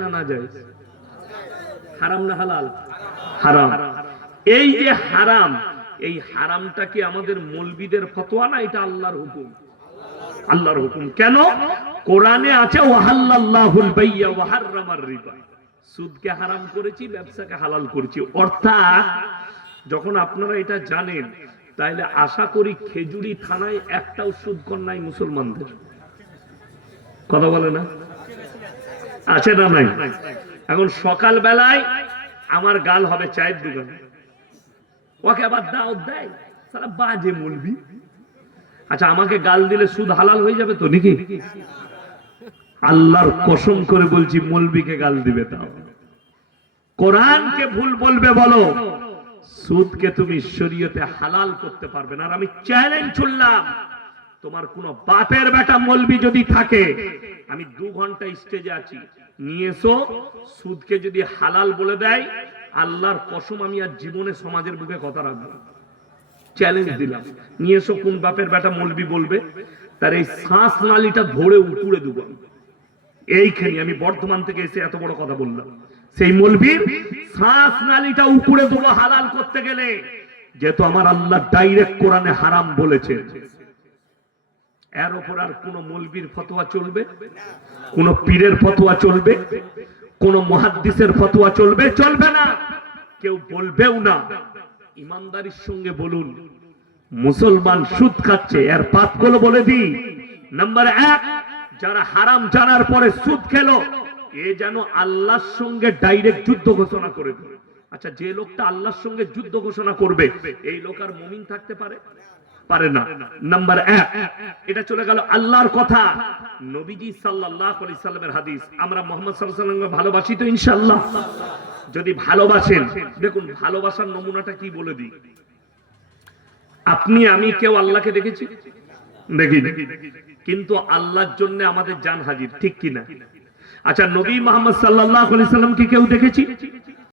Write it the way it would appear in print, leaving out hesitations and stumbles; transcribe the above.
না না জায়েজ? হারাম না হালাল? হারাম। এই যে হারাম, এই হারামটা কি আমাদের মৌলবীদের ফতোয়া না? এটা আল্লাহর হুকুম। আল্লাহর হুকুম। কেন? কোরআনে আছে ওয়াহাল্লাল্লাহুল বাইয়া ওয়া হাররামার রিবা, সুদকে হারাম করেছি, ব্যবসাকে হালাল করেছি। অর্থাৎ যখন আপনারা এটা জানেন, তাহলে আশা করি খেজুরি থানায় একটাও সুদখোর নাই মুসলমানদের। কথা বলে না? আছে না নাই? এখন সকাল বেলায় আমার গাল হবে চায়ের দোকানে, ওকে আবার দাওয়াত দেয়, সারা বাজে মৌলবি। আচ্ছা, আমাকে গাল দিলে সুদ হালাল হয়ে যাবে তো নাকি? আল্লাহর কসম করে বলছি, মৌলবিকে গাল দিবে তাও কোরআনকে ভুল বলবে। বলো, সুদকে তুমি শরীয়তে হালাল করতে পারবে না। আর আমি চ্যালেঞ্জ ছুড়লাম, তোমার কোন বাপের বেটা মৌলবি যদি থাকে, আমি 2 ঘন্টা স্টেজে আছি, নিয়ে এসো, সুদকে যদি হালাল বলে দেয়, আল্লাহর কসম আমি আর জীবনে সমাজের বুকে কথা রাখবো। চ্যালেঞ্জ দিলাম, নিয়ে এসো। কোন বাপের বেটা মৌলবি বলবে, তার এই শ্বাস নালীটা ধরে উপড়ে দেবো। এইখানে আমি বর্ধমান থেকে এসে এত বড় কথা বললাম, সেই মৌলবীর শ্বাস নালীটা উপড়ে দেবো হালাল করতে গেলে। যেহেতু আমার আল্লাহ ডাইরেক্ট কোরআনে হারাম বলেছে, এর উপর আর কোন মৌলবীর ফতোয়া চলবে? কোন পীরের ফতোয়া চলবে? কোন মুহাদ্দিসের ফতোয়া চলবে? চলবে না, কেউ বলবেও না। ইমানদারির সঙ্গে বলুন, মুসলমান সুদ খাচ্ছে, এর পাপগুলো বলে দিই। নাম্বার 1, যারা হারাম জানার পরে সুদ খেলো, এ যেন আল্লাহর সঙ্গে ডাইরেক্ট যুদ্ধ ঘোষণা করে দিল। আচ্ছা, যে লোকটা আল্লাহর সঙ্গে যুদ্ধ ঘোষণা করবে, এই লোক আর মুমিন থাকতে পারে? পারে না। নাম্বার 1, এটা চলে গেল আল্লাহর কথা, নবীজি সাল্লাল্লাহু আলাইহি সাল্লামের হাদিস। আমরা মুহাম্মদ সাল্লাল্লাহু আলাইহি সাল্লামকে ভালোবাসি তো ইনশাআল্লাহ? যদি ভালোবাসেন, দেখুন ভালোবাসার নমুনাটা কি বলে দিই। আপনি আমি কেউ আল্লাহকে দেখেছি? দেখি, কিন্তু আল্লাহর জন্য আমাদের জান হাজির, ঠিক কিনা? আচ্ছা, নবী মুহাম্মদ সাল্লাল্লাহু আলাইহি সাল্লাম কি কেউ দেখেছি?